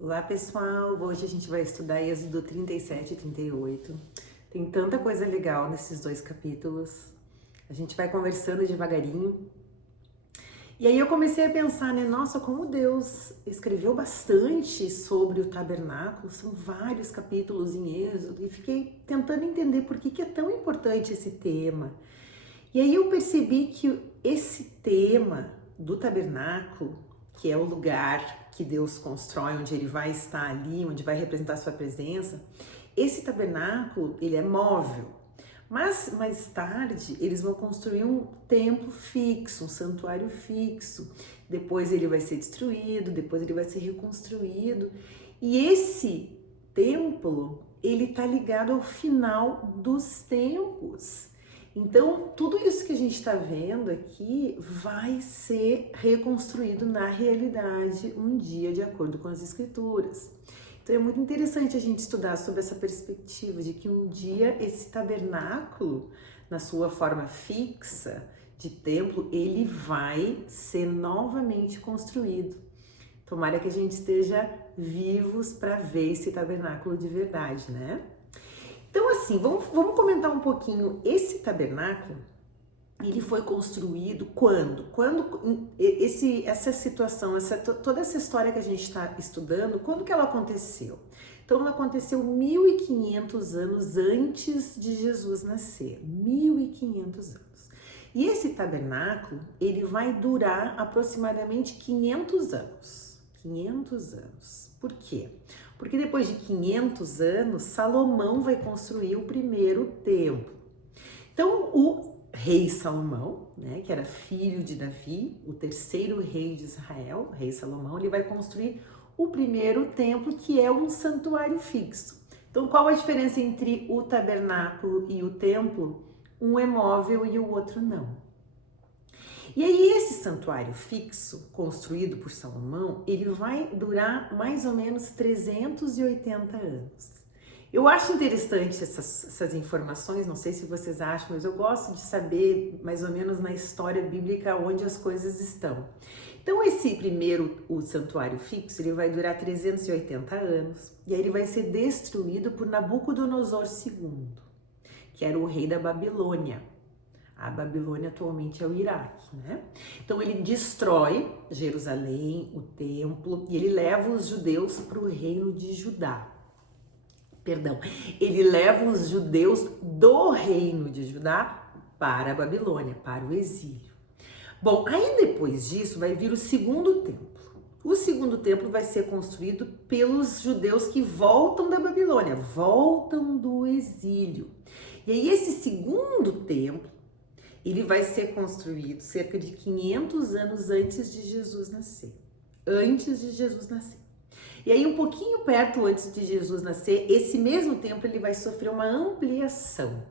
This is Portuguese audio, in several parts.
Olá pessoal, hoje a gente vai estudar Êxodo 37 e 38. Tem tanta coisa legal nesses dois capítulos. A gente vai conversando devagarinho. E aí eu comecei a pensar, né? Nossa, como Deus escreveu bastante sobre o tabernáculo. São vários capítulos em Êxodo. E fiquei tentando entender por que é tão importante esse tema. E aí eu percebi que esse tema do tabernáculo, que é o lugar que Deus constrói, onde ele vai estar ali, onde vai representar a sua presença, esse tabernáculo, ele é móvel. Mas mais tarde eles vão construir um templo fixo, um santuário fixo. Depois ele vai ser destruído, depois ele vai ser reconstruído. E esse templo, ele está ligado ao final dos tempos. Então, tudo isso que a gente está vendo aqui vai ser reconstruído na realidade um dia, de acordo com as escrituras. Então, é muito interessante a gente estudar sobre essa perspectiva de que um dia esse tabernáculo, na sua forma fixa de templo, ele vai ser novamente construído. Tomara que a gente esteja vivos para ver esse tabernáculo de verdade, né? Então, assim, vamos comentar um pouquinho. Esse tabernáculo, ele foi construído quando? Essa situação, toda essa história que a gente está estudando, quando que ela aconteceu? Então, ela aconteceu 1500 anos antes de Jesus nascer. 1500 anos. E esse tabernáculo, ele vai durar aproximadamente 500 anos. 500 anos. Por quê? Porque depois de 500 anos, Salomão vai construir o primeiro templo. Então, o rei Salomão, né, que era filho de Davi, o terceiro rei de Israel, o rei Salomão, ele vai construir o primeiro templo, que é um santuário fixo. Então, qual a diferença entre o tabernáculo e o templo? Um é móvel e o outro não. E aí esse santuário fixo, construído por Salomão, ele vai durar mais ou menos 380 anos. Eu acho interessante essas informações, não sei se vocês acham, mas eu gosto de saber mais ou menos na história bíblica onde as coisas estão. Então esse primeiro, o santuário fixo, ele vai durar 380 anos e aí ele vai ser destruído por Nabucodonosor II, que era o rei da Babilônia. A Babilônia atualmente é o Iraque, né? Então ele destrói Jerusalém, o templo, e ele leva os judeus para o reino de Judá. Perdão, ele leva os judeus do reino de Judá para a Babilônia, para o exílio. Bom, aí depois disso vai vir o segundo templo. O segundo templo vai ser construído pelos judeus que voltam da Babilônia, voltam do exílio. E aí esse segundo templo, ele vai ser construído cerca de 500 anos antes de Jesus nascer. Antes de Jesus nascer. E aí, um pouquinho perto antes de Jesus nascer, esse mesmo templo ele vai sofrer uma ampliação.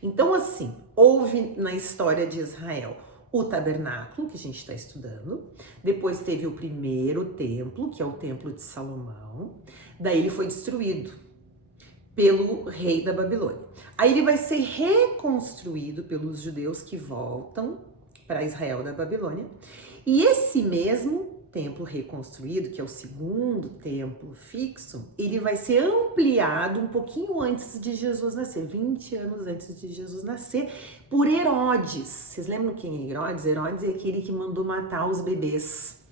Então, assim, houve na história de Israel o tabernáculo, que a gente está estudando. Depois teve o primeiro templo, que é o templo de Salomão. Daí ele foi destruído pelo rei da Babilônia. Aí ele vai ser reconstruído pelos judeus que voltam para Israel da Babilônia. E esse mesmo templo reconstruído, que é o segundo templo fixo, ele vai ser ampliado um pouquinho antes de Jesus nascer, 20 anos antes de Jesus nascer, por Herodes. Vocês lembram quem é Herodes? Herodes é aquele que mandou matar os bebês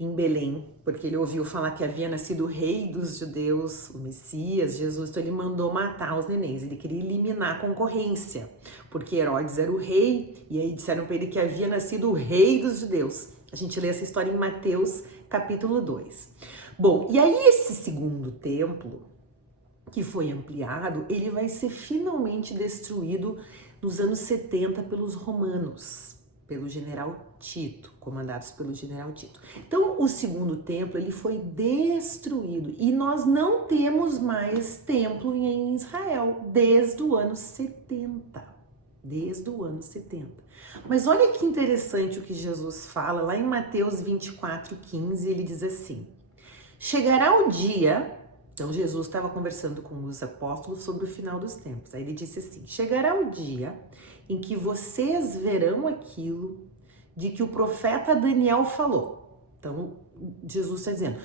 em Belém, porque ele ouviu falar que havia nascido o rei dos judeus, o Messias, Jesus, então ele mandou matar os nenéns, ele queria eliminar a concorrência, porque Herodes era o rei, e aí disseram para ele que havia nascido o rei dos judeus. A gente lê essa história em Mateus, capítulo 2. Bom, e aí esse segundo templo, que foi ampliado, ele vai ser finalmente destruído nos anos 70 pelos romanos, pelo general Tito, comandados pelo general Tito. Então, o segundo templo, ele foi destruído e nós não temos mais templo em Israel desde o ano 70. Desde o ano 70. Mas olha que interessante o que Jesus fala lá em Mateus 24:15, ele diz assim: chegará o dia. Então Jesus estava conversando com os apóstolos sobre o final dos tempos. Aí ele disse assim: chegará o dia em que vocês verão aquilo de que o profeta Daniel falou. Então Jesus está dizendo: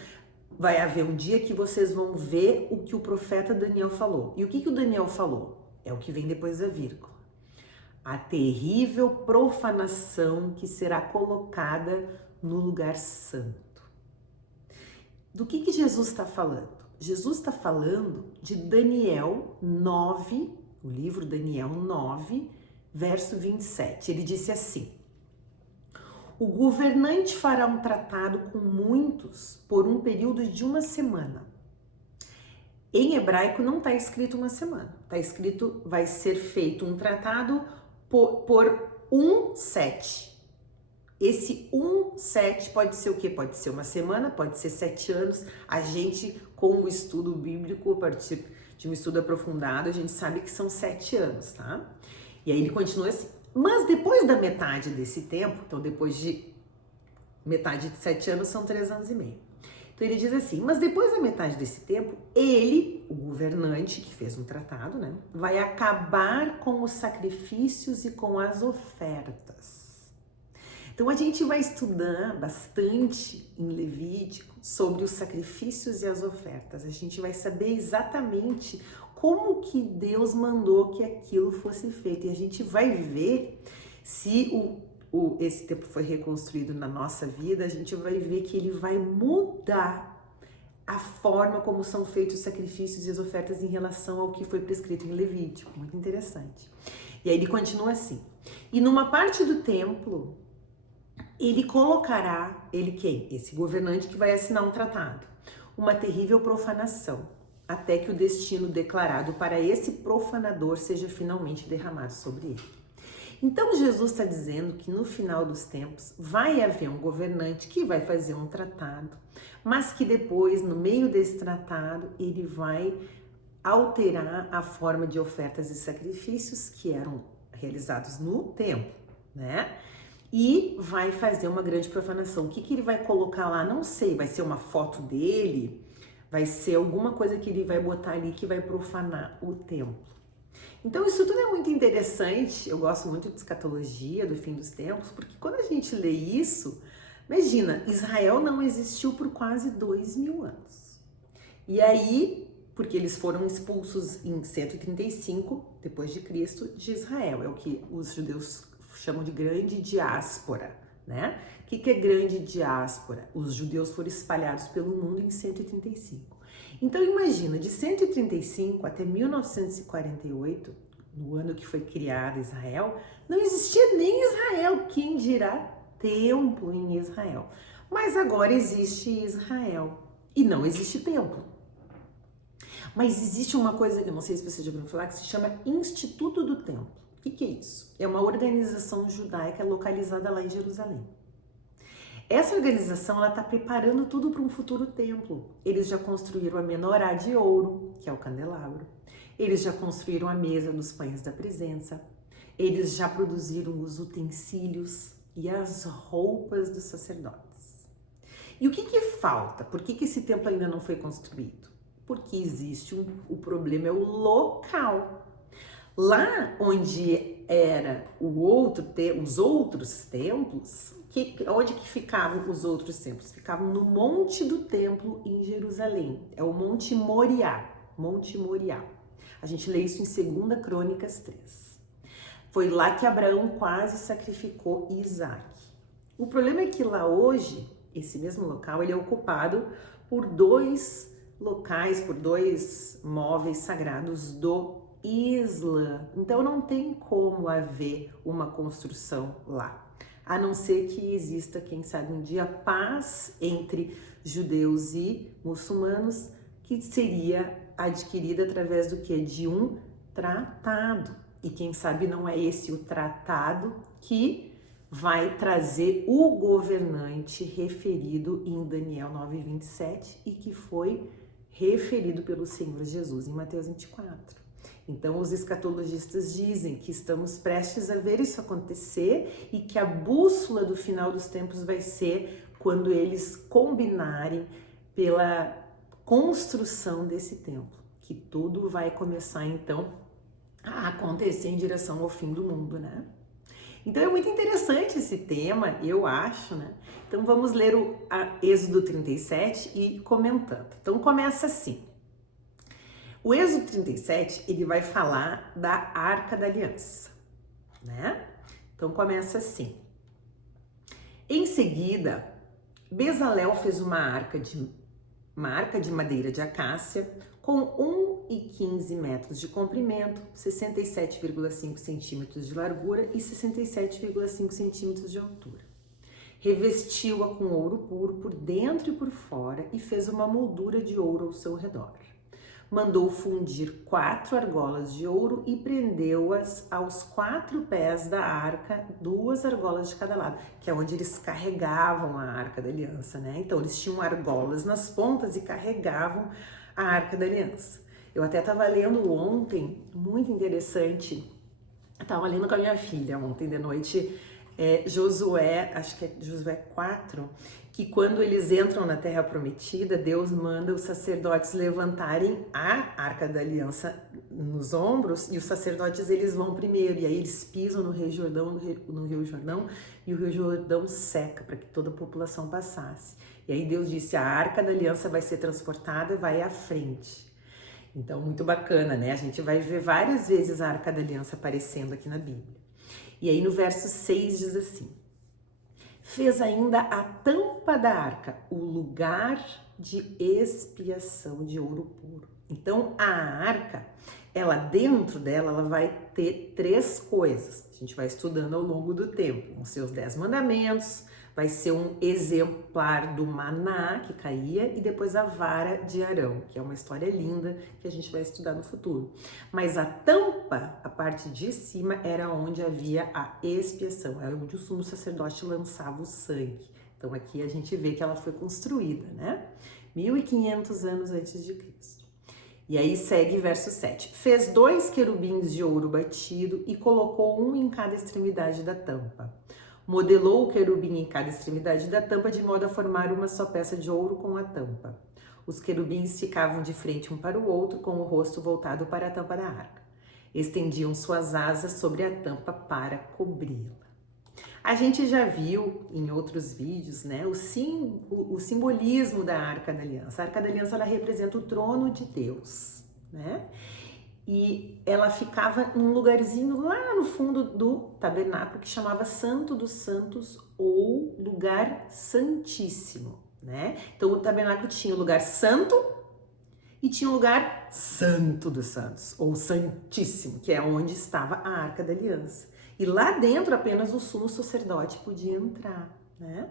vai haver um dia que vocês vão ver o que o profeta Daniel falou. E o que o Daniel falou? É o que vem depois da vírgula. A terrível profanação que será colocada no lugar santo. Do que Jesus está falando? Jesus está falando de Daniel 9, o livro Daniel 9, verso 27. Ele disse assim: o governante fará um tratado com muitos por um período de 1 semana. Em hebraico não está escrito 1 semana, está escrito vai ser feito um tratado por 1/7. Esse 1/7 pode ser o quê? Pode ser 1 semana, pode ser 7 anos. A gente, com o estudo bíblico, a partir de um estudo aprofundado, a gente sabe que são 7 anos, tá? E aí ele continua assim. Mas depois da metade desse tempo, então depois de metade de 7 anos, são 3 anos e meio. Então ele diz assim, mas depois da metade desse tempo, ele, o governante que fez um tratado, né, vai acabar com os sacrifícios e com as ofertas. Então a gente vai estudar bastante em Levítico sobre os sacrifícios e as ofertas. A gente vai saber exatamente como que Deus mandou que aquilo fosse feito. E a gente vai ver se esse tempo foi reconstruído na nossa vida, a gente vai ver que ele vai mudar a forma como são feitos os sacrifícios e as ofertas em relação ao que foi prescrito em Levítico. Muito interessante. E aí ele continua assim. E numa parte do templo, ele colocará, ele quem? Esse governante que vai assinar um tratado, uma terrível profanação, até que o destino declarado para esse profanador seja finalmente derramado sobre ele. Então Jesus está dizendo que no final dos tempos vai haver um governante que vai fazer um tratado, mas que depois, no meio desse tratado, ele vai alterar a forma de ofertas e sacrifícios que eram realizados no templo, né? E vai fazer uma grande profanação. O que ele vai colocar lá? Não sei, vai ser uma foto dele, vai ser alguma coisa que ele vai botar ali que vai profanar o templo. Então isso tudo é muito interessante, eu gosto muito de escatologia, do fim dos tempos, porque quando a gente lê isso, imagina, Israel não existiu por quase 2000 anos. E aí, porque eles foram expulsos em 135 depois de Cristo de Israel, é o que os judeus chamam de grande diáspora, né? O que é grande diáspora? Os judeus foram espalhados pelo mundo em 135. Então imagina, de 135 até 1948, no ano que foi criada Israel, não existia nem Israel, quem dirá templo em Israel. Mas agora existe Israel e não existe templo. Mas existe uma coisa que eu não sei se vocês já ouviram falar, que se chama Instituto do Templo. O que é isso? É uma organização judaica localizada lá em Jerusalém. Essa organização está preparando tudo para um futuro templo. Eles já construíram a menorá de ouro, que é o candelabro. Eles já construíram a mesa dos pães da presença. Eles já produziram os utensílios e as roupas dos sacerdotes. E o que falta? Por que esse templo ainda não foi construído? Porque existe o problema é o local. Lá onde era os outros templos, onde que ficavam os outros templos? Ficavam no Monte do Templo em Jerusalém. É o Monte Moriá. Monte Moriá. A gente lê isso em 2 Crônicas 3. Foi lá que Abraão quase sacrificou Isaac. O problema é que lá hoje, esse mesmo local, ele é ocupado por 2 locais, por 2 móveis sagrados do Islã. Então não tem como haver uma construção lá, a não ser que exista, quem sabe um dia, paz entre judeus e muçulmanos, que seria adquirida através do que? De um tratado. E quem sabe não é esse o tratado que vai trazer o governante referido em Daniel 9:27 e que foi referido pelo Senhor Jesus em Mateus 24. Então, os escatologistas dizem que estamos prestes a ver isso acontecer e que a bússola do final dos tempos vai ser quando eles combinarem pela construção desse templo, que tudo vai começar, então, a acontecer em direção ao fim do mundo, né? Então é muito interessante esse tema, eu acho, né? Então vamos ler o Êxodo 37 e comentando. Então começa assim. O Êxodo 37, ele vai falar da Arca da Aliança, né? Então começa assim. Em seguida, Bezalel fez uma arca de madeira de acácia com 1,15 metros de comprimento, 67,5 centímetros de largura e 67,5 centímetros de altura. Revestiu-a com ouro puro por dentro e por fora e fez uma moldura de ouro ao seu redor. Mandou fundir 4 argolas de ouro e prendeu-as aos 4 pés da arca, 2 argolas de cada lado, que é onde eles carregavam a Arca da Aliança, né? Então eles tinham argolas nas pontas e carregavam a Arca da Aliança. Eu até estava lendo ontem, muito interessante, estava lendo com a minha filha ontem de noite, Josué, acho que é Josué 4, que quando eles entram na Terra Prometida, Deus manda os sacerdotes levantarem a Arca da Aliança nos ombros, e os sacerdotes eles vão primeiro, e aí eles pisam no Rio Jordão, e o Rio Jordão seca para que toda a população passasse. E aí Deus disse, a Arca da Aliança vai ser transportada e vai à frente. Então, muito bacana, né? A gente vai ver várias vezes a Arca da Aliança aparecendo aqui na Bíblia. E aí no verso 6 diz assim, fez ainda a tampa da arca, o lugar de expiação de ouro puro. Então a arca, ela dentro dela, ela vai ter 3 coisas. A gente vai estudando ao longo do tempo. Vão ser os 10 mandamentos, vai ser um exemplar do maná que caía e depois a vara de Arão, que é uma história linda que a gente vai estudar no futuro. Mas a tampa, a parte de cima, era onde havia a expiação, era onde o sumo sacerdote lançava o sangue. Então aqui a gente vê que ela foi construída, né? 1500 anos antes de Cristo. E aí segue verso 7. Fez 2 querubins de ouro batido e colocou um em cada extremidade da tampa. Modelou o querubim em cada extremidade da tampa de modo a formar uma só peça de ouro com a tampa. Os querubins ficavam de frente um para o outro, com o rosto voltado para a tampa da arca. Estendiam suas asas sobre a tampa para cobri-la. A gente já viu em outros vídeos, né, o simbolismo da Arca da Aliança. A Arca da Aliança, ela representa o trono de Deus, né? E ela ficava num lugarzinho lá no fundo do tabernáculo que chamava Santo dos Santos ou Lugar Santíssimo, né? Então o tabernáculo tinha o lugar santo e tinha o lugar Santo dos Santos ou Santíssimo, que é onde estava a Arca da Aliança. E lá dentro apenas o sumo sacerdote podia entrar, né?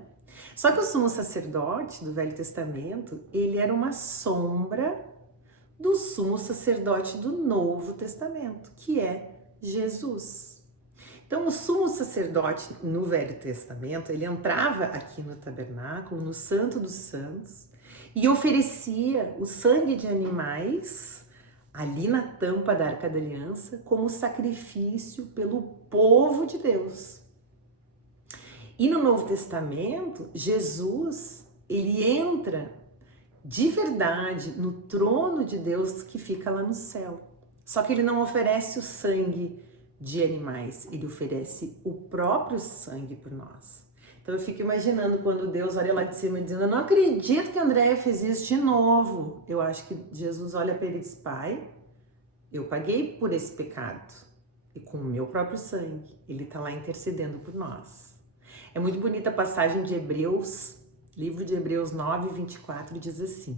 Só que o sumo sacerdote do Velho Testamento, ele era uma sombra do sumo sacerdote do Novo Testamento, que é Jesus. Então, o sumo sacerdote no Velho Testamento, ele entrava aqui no tabernáculo, no Santo dos Santos, e oferecia o sangue de animais ali na tampa da Arca da Aliança como sacrifício pelo povo de Deus. E no Novo Testamento, Jesus, ele entra de verdade no trono de Deus que fica lá no céu. Só que ele não oferece o sangue de animais, ele oferece o próprio sangue por nós. Então eu fico imaginando quando Deus olha lá de cima dizendo, eu não acredito que a Andréia fez isso de novo. Eu acho que Jesus olha para ele e diz, Pai, eu paguei por esse pecado e com o meu próprio sangue, ele está lá intercedendo por nós. É muito bonita a passagem de Hebreus, livro de Hebreus 9, 24, diz assim,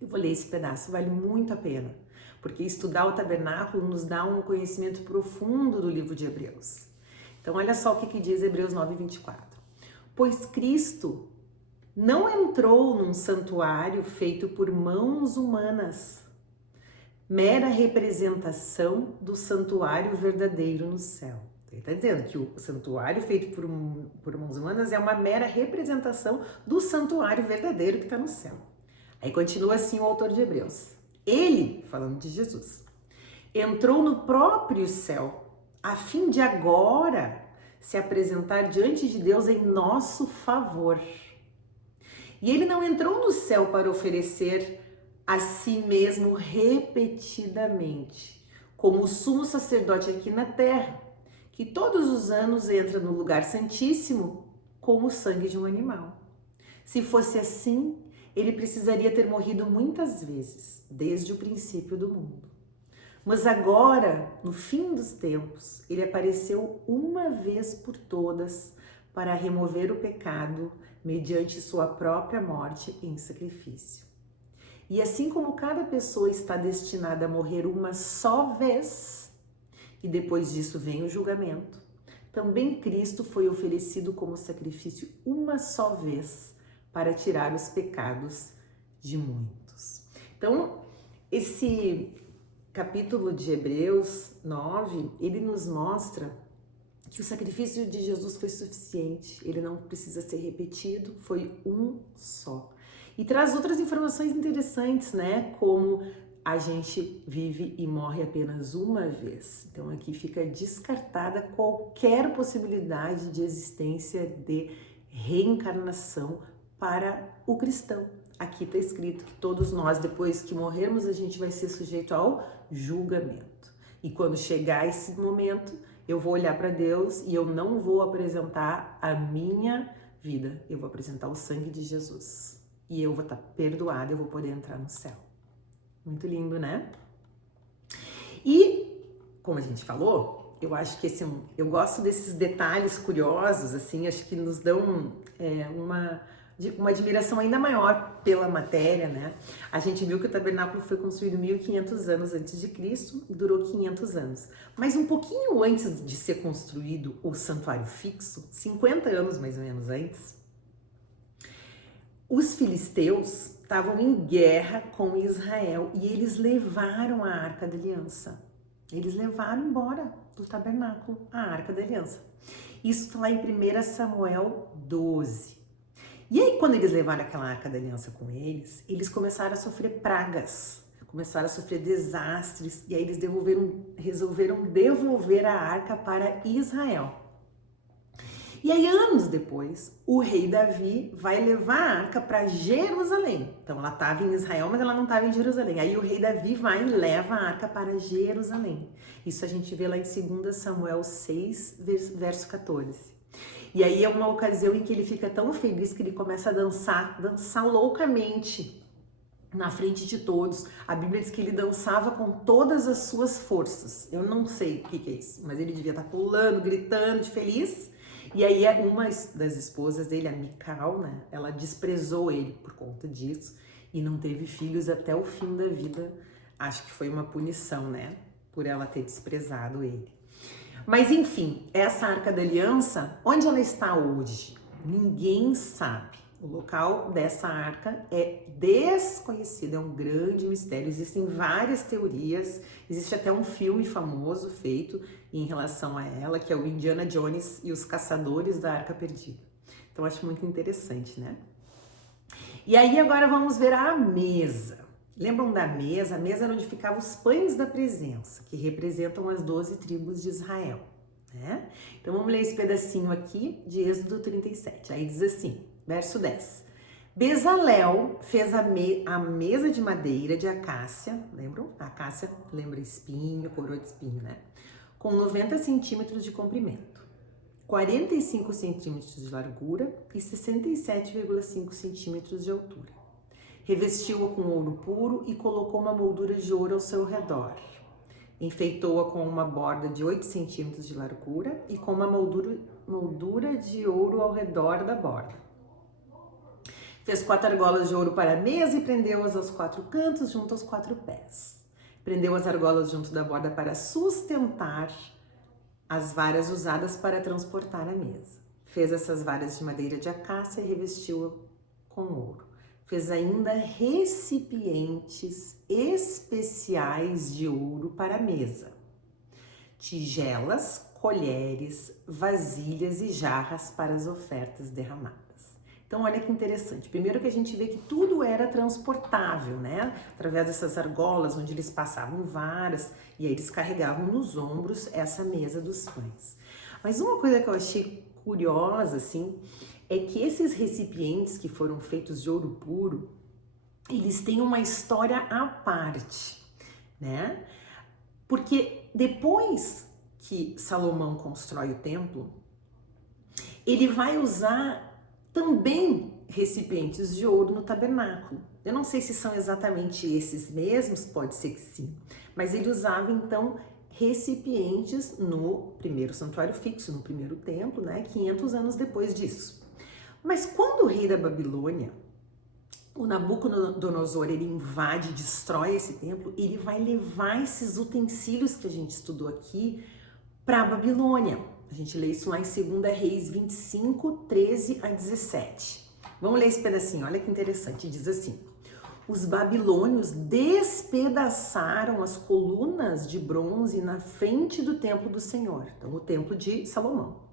eu vou ler esse pedaço, vale muito a pena, porque estudar o tabernáculo nos dá um conhecimento profundo do livro de Hebreus. Então olha só o que diz Hebreus 9, 24. Pois Cristo não entrou num santuário feito por mãos humanas, mera representação do santuário verdadeiro no céu. Ele está dizendo que o santuário feito por mãos humanas é uma mera representação do santuário verdadeiro que está no céu. Aí continua assim o autor de Hebreus. Ele, falando de Jesus, entrou no próprio céu, a fim de agora se apresentar diante de Deus em nosso favor. E ele não entrou no céu para oferecer a si mesmo repetidamente, como o sumo sacerdote aqui na terra, que todos os anos entra no lugar santíssimo com o sangue de um animal. Se fosse assim, ele precisaria ter morrido muitas vezes, desde o princípio do mundo. Mas agora, no fim dos tempos, ele apareceu uma vez por todas para remover o pecado mediante sua própria morte em sacrifício. E assim como cada pessoa está destinada a morrer uma só vez, e depois disso vem o julgamento, também Cristo foi oferecido como sacrifício uma só vez para tirar os pecados de muitos. Então, esse capítulo de Hebreus 9, ele nos mostra que o sacrifício de Jesus foi suficiente, ele não precisa ser repetido, foi um só. E traz outras informações interessantes, né? Como a gente vive e morre apenas uma vez. Então aqui fica descartada qualquer possibilidade de existência de reencarnação para o cristão. Aqui está escrito que todos nós, depois que morrermos, a gente vai ser sujeito ao julgamento. E quando chegar esse momento, eu vou olhar para Deus e eu não vou apresentar a minha vida, eu vou apresentar o sangue de Jesus. E eu vou estar perdoada, eu vou poder entrar no céu. Muito lindo, né? E, como a gente falou, eu acho que eu gosto desses detalhes curiosos, assim, acho que nos dão uma admiração ainda maior pela matéria, né? A gente viu que o tabernáculo foi construído 1500 anos antes de Cristo, durou 500 anos. Mas um pouquinho antes de ser construído o santuário fixo, 50 anos mais ou menos antes, os filisteus estavam em guerra com Israel e eles levaram a Arca da Aliança. Eles levaram embora do tabernáculo a Arca da Aliança. Isso está lá em 1 Samuel 12. E aí, quando eles levaram aquela Arca da Aliança com eles, eles começaram a sofrer pragas, começaram a sofrer desastres, e aí eles resolveram devolver a Arca para Israel. E aí, anos depois, o rei Davi vai levar a arca para Jerusalém. Então, ela estava em Israel, mas ela não estava em Jerusalém. Aí, o rei Davi vai e leva a arca para Jerusalém. Isso a gente vê lá em 2 Samuel 6, verso 14. E aí, é uma ocasião em que ele fica tão feliz que ele começa a dançar loucamente na frente de todos. A Bíblia diz que ele dançava com todas as suas forças. Eu não sei o que é isso, mas ele devia estar pulando, gritando de feliz. E aí uma das esposas dele, a Mical, né, ela desprezou ele por conta disso e não teve filhos até o fim da vida. Acho que foi uma punição, né, por ela ter desprezado ele. Mas enfim, essa Arca da Aliança, onde ela está hoje? Ninguém sabe. O local dessa arca é desconhecido, é um grande mistério. Existem várias teorias, existe até um filme famoso feito em relação a ela, que é o Indiana Jones e os Caçadores da Arca Perdida. Então, acho muito interessante, né? E aí, agora vamos ver a mesa. Lembram da mesa? A mesa era onde ficavam os pães da presença, que representam as 12 tribos de Israel, né? Então, vamos ler esse pedacinho aqui de Êxodo 37. Aí diz assim, verso 10. Bezalel fez a mesa de madeira de acácia, lembram? A acácia lembra espinho, coroa de espinho, né? Com 90 centímetros de comprimento, 45 centímetros de largura e 67,5 centímetros de altura. Revestiu-a com ouro puro e colocou uma moldura de ouro ao seu redor. Enfeitou-a com uma borda de 8 centímetros de largura e com uma moldura de ouro ao redor da borda. Fez 4 argolas de ouro para a mesa e prendeu-as aos 4 cantos junto aos 4 pés. Prendeu as argolas junto da borda para sustentar as varas usadas para transportar a mesa. Fez essas varas de madeira de acácia e revestiu-a com ouro. Fez ainda recipientes especiais de ouro para a mesa. Tigelas, colheres, vasilhas e jarras para as ofertas derramadas. Então, olha que interessante. Primeiro que a gente vê que tudo era transportável, né? Através dessas argolas, onde eles passavam varas e aí eles carregavam nos ombros essa mesa dos pães. Mas uma coisa que eu achei curiosa, assim, é que esses recipientes que foram feitos de ouro puro, eles têm uma história à parte, né? Porque depois que Salomão constrói o templo, ele vai usar também recipientes de ouro no tabernáculo. Eu não sei se são exatamente esses mesmos, pode ser que sim, mas ele usava então recipientes no primeiro santuário fixo, no primeiro templo, né, 500 anos depois disso. Mas quando o rei da Babilônia, o Nabucodonosor, ele invade, destrói esse templo, ele vai levar esses utensílios que a gente estudou aqui para a Babilônia. A gente lê isso lá em 2 Reis 25, 13 a 17. Vamos ler esse pedacinho, olha que interessante, diz assim: os babilônios despedaçaram as colunas de bronze na frente do templo do Senhor, então o templo de Salomão,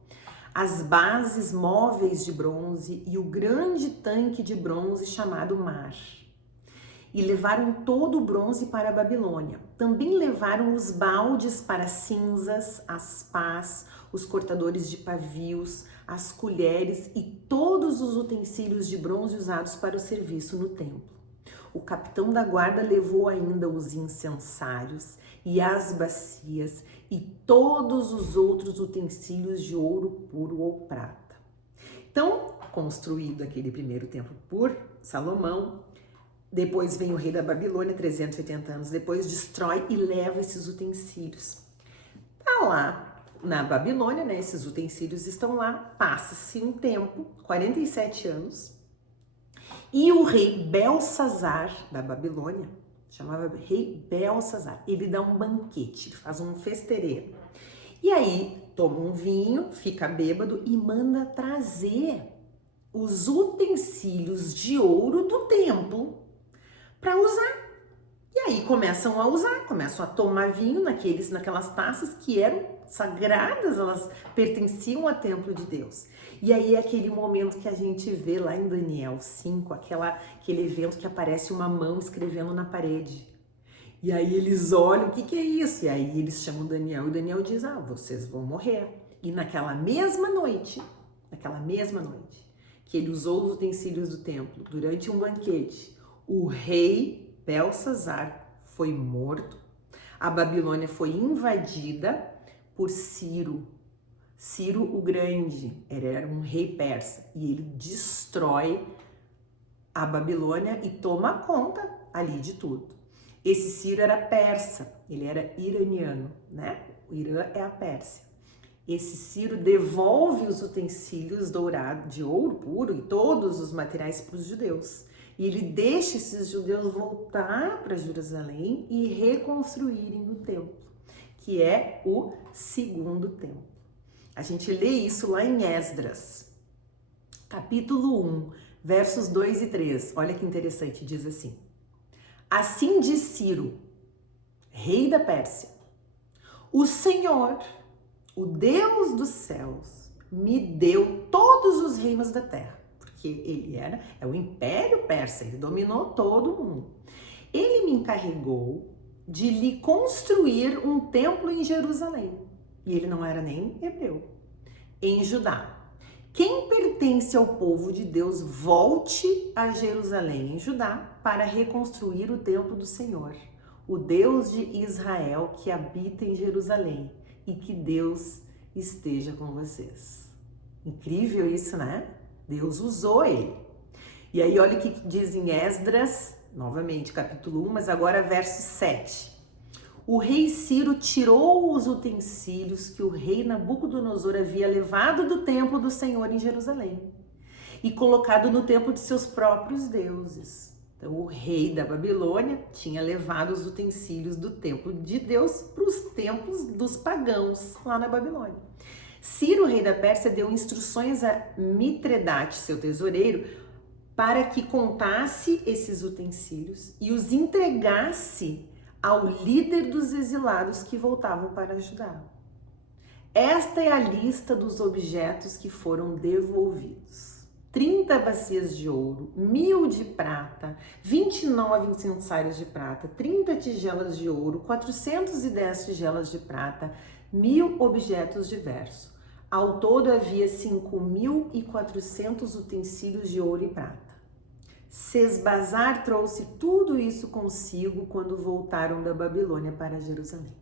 as bases móveis de bronze e o grande tanque de bronze chamado Mar. E levaram todo o bronze para a Babilônia. Também levaram os baldes para cinzas, as pás, os cortadores de pavios, as colheres e todos os utensílios de bronze usados para o serviço no templo. O capitão da guarda levou ainda os incensários e as bacias e todos os outros utensílios de ouro puro ou prata. Então, construído aquele primeiro templo por Salomão, depois vem o rei da Babilônia, 380 anos depois, destrói e leva esses utensílios. Tá lá na Babilônia, né? Esses utensílios estão lá, passa-se um tempo, 47 anos, e o rei Belsazar da Babilônia, chamava rei Belsazar, ele dá um banquete, ele faz um festeirê. E aí toma um vinho, fica bêbado e manda trazer os utensílios de ouro do templo para usar. E aí começam a usar, começam a tomar vinho naquelas taças que eram sagradas, elas pertenciam ao templo de Deus. E aí é aquele momento que a gente vê lá em Daniel 5, aquele evento que aparece uma mão escrevendo na parede. E aí eles olham, o que é isso? E aí eles chamam Daniel, e Daniel diz, vocês vão morrer. E naquela mesma noite, que ele usou os utensílios do templo, durante um banquete, o rei Belsazar foi morto, a Babilônia foi invadida por Ciro o Grande, ele era um rei persa, e ele destrói a Babilônia e toma conta ali de tudo. Esse Ciro era persa, ele era iraniano, né? O Irã é a Pérsia. Esse Ciro devolve os utensílios dourados de ouro puro e todos os materiais para os judeus. E ele deixa esses judeus voltar para Jerusalém e reconstruírem o templo, que é o segundo templo. A gente lê isso lá em Esdras, capítulo 1, versos 2 e 3. Olha que interessante, diz assim: assim diz Ciro, rei da Pérsia, o Senhor, o Deus dos céus, me deu todos os reinos da terra, porque ele é o Império Persa, ele dominou todo o mundo. Ele me encarregou de lhe construir um templo em Jerusalém, e ele não era nem hebreu, em Judá. Quem pertence ao povo de Deus, volte a Jerusalém, em Judá, para reconstruir o templo do Senhor, o Deus de Israel que habita em Jerusalém, e que Deus esteja com vocês. Incrível isso, né? Deus usou ele. E aí olha o que diz em Esdras, novamente capítulo 1, mas agora verso 7. O rei Ciro tirou os utensílios que o rei Nabucodonosor havia levado do templo do Senhor em Jerusalém e colocado no templo de seus próprios deuses. Então o rei da Babilônia tinha levado os utensílios do templo de Deus para os templos dos pagãos lá na Babilônia. Ciro, rei da Pérsia, deu instruções a Mitredate, seu tesoureiro, para que contasse esses utensílios e os entregasse ao líder dos exilados que voltavam para Judá. Esta é a lista dos objetos que foram devolvidos: 30 bacias de ouro, 1000 de prata, 29 incensários de prata, 30 tigelas de ouro, 410 tigelas de prata, 1000 objetos diversos. Ao todo havia 5.400 utensílios de ouro e prata. Sesbazar trouxe tudo isso consigo quando voltaram da Babilônia para Jerusalém.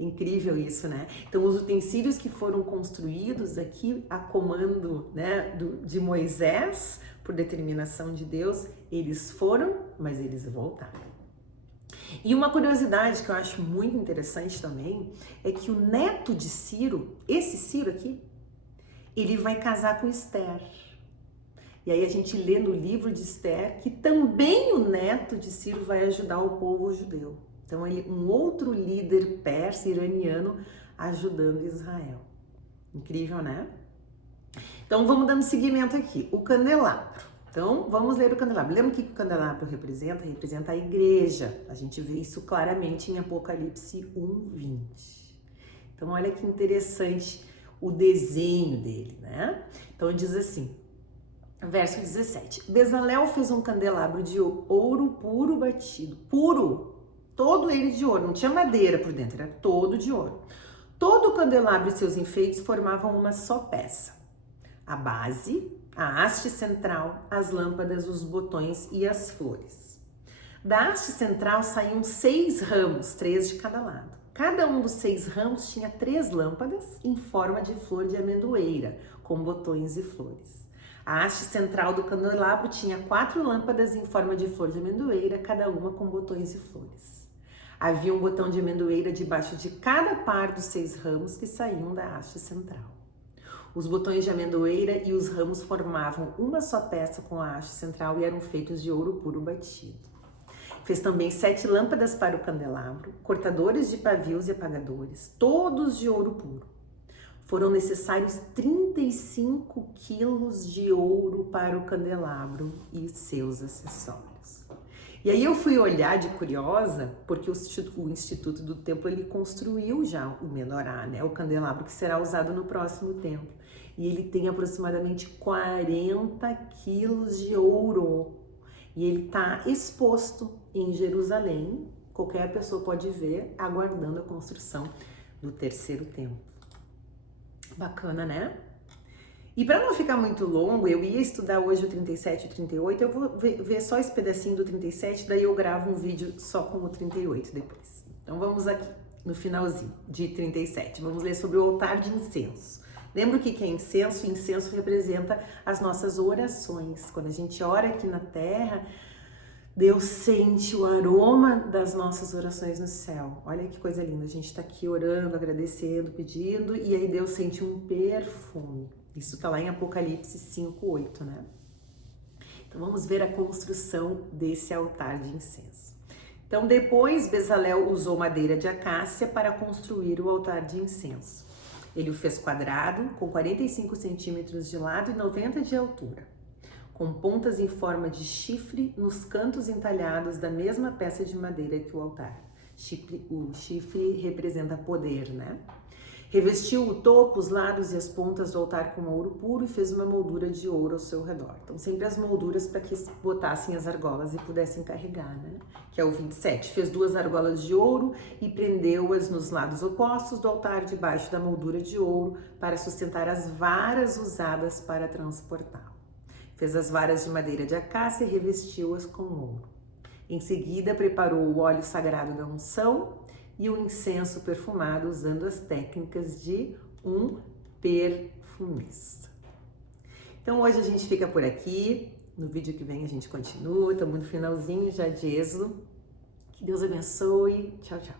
Incrível isso, né? Então, os utensílios que foram construídos aqui a comando, né, de Moisés, por determinação de Deus, eles foram, mas eles voltaram. E uma curiosidade que eu acho muito interessante também é que o neto de Ciro, esse Ciro aqui, ele vai casar com Esther. E aí a gente lê no livro de Esther que também o neto de Ciro vai ajudar o povo judeu. Então, um outro líder persa, iraniano, ajudando Israel. Incrível, né? Então, vamos dando seguimento aqui. O candelabro. Então, vamos ler o candelabro. Lembra o que o candelabro representa? Representa a igreja. A gente vê isso claramente em Apocalipse 1:20. Então, olha que interessante o desenho dele, né? Então, diz assim, verso 17. Bezalel fez um candelabro de ouro puro batido. Puro! Todo ele de ouro, não tinha madeira por dentro, era todo de ouro. Todo o candelabro e seus enfeites formavam uma só peça. A base, a haste central, as lâmpadas, os botões e as flores. Da haste central saíam 6 ramos, 3 de cada lado. Cada um dos 6 ramos tinha 3 lâmpadas em forma de flor de amendoeira, com botões e flores. A haste central do candelabro tinha 4 lâmpadas em forma de flor de amendoeira, cada uma com botões e flores. Havia um botão de amendoeira debaixo de cada par dos 6 ramos que saíam da haste central. Os botões de amendoeira e os ramos formavam uma só peça com a haste central e eram feitos de ouro puro batido. Fez também 7 lâmpadas para o candelabro, cortadores de pavios e apagadores, todos de ouro puro. Foram necessários 35 quilos de ouro para o candelabro e seus acessórios. E aí eu fui olhar de curiosa, porque o Instituto do Templo ele construiu já o menorá, né? O candelabro que será usado no próximo templo. E ele tem aproximadamente 40 quilos de ouro. E ele está exposto em Jerusalém. Qualquer pessoa pode ver, aguardando a construção do terceiro templo. Bacana, né? E para não ficar muito longo, eu ia estudar hoje o 37 e o 38, eu vou ver só esse pedacinho do 37, daí eu gravo um vídeo só com o 38 depois. Então vamos aqui, no finalzinho de 37, vamos ler sobre o altar de incenso. Lembra o que é incenso? Incenso representa as nossas orações. Quando a gente ora aqui na terra, Deus sente o aroma das nossas orações no céu. Olha que coisa linda, a gente está aqui orando, agradecendo, pedindo, e aí Deus sente um perfume. Isso está lá em Apocalipse 5:8, né? Então vamos ver a construção desse altar de incenso. Então depois Bezalel usou madeira de acácia para construir o altar de incenso. Ele o fez quadrado, com 45 centímetros de lado e 90 de altura, com pontas em forma de chifre nos cantos entalhados da mesma peça de madeira que o altar. O chifre representa poder, né? Revestiu o topo, os lados e as pontas do altar com ouro puro e fez uma moldura de ouro ao seu redor. Então, sempre as molduras para que botassem as argolas e pudessem carregar, né? Que é o 27. Fez 2 argolas de ouro e prendeu-as nos lados opostos do altar, debaixo da moldura de ouro, para sustentar as varas usadas para transportá-lo. Fez as varas de madeira de acácia e revestiu-as com ouro. Em seguida, preparou o óleo sagrado da unção e o incenso perfumado, usando as técnicas de um perfumista. Então hoje a gente fica por aqui, no vídeo que vem a gente continua, estamos no finalzinho já de Êxodo. Que Deus abençoe, tchau, tchau.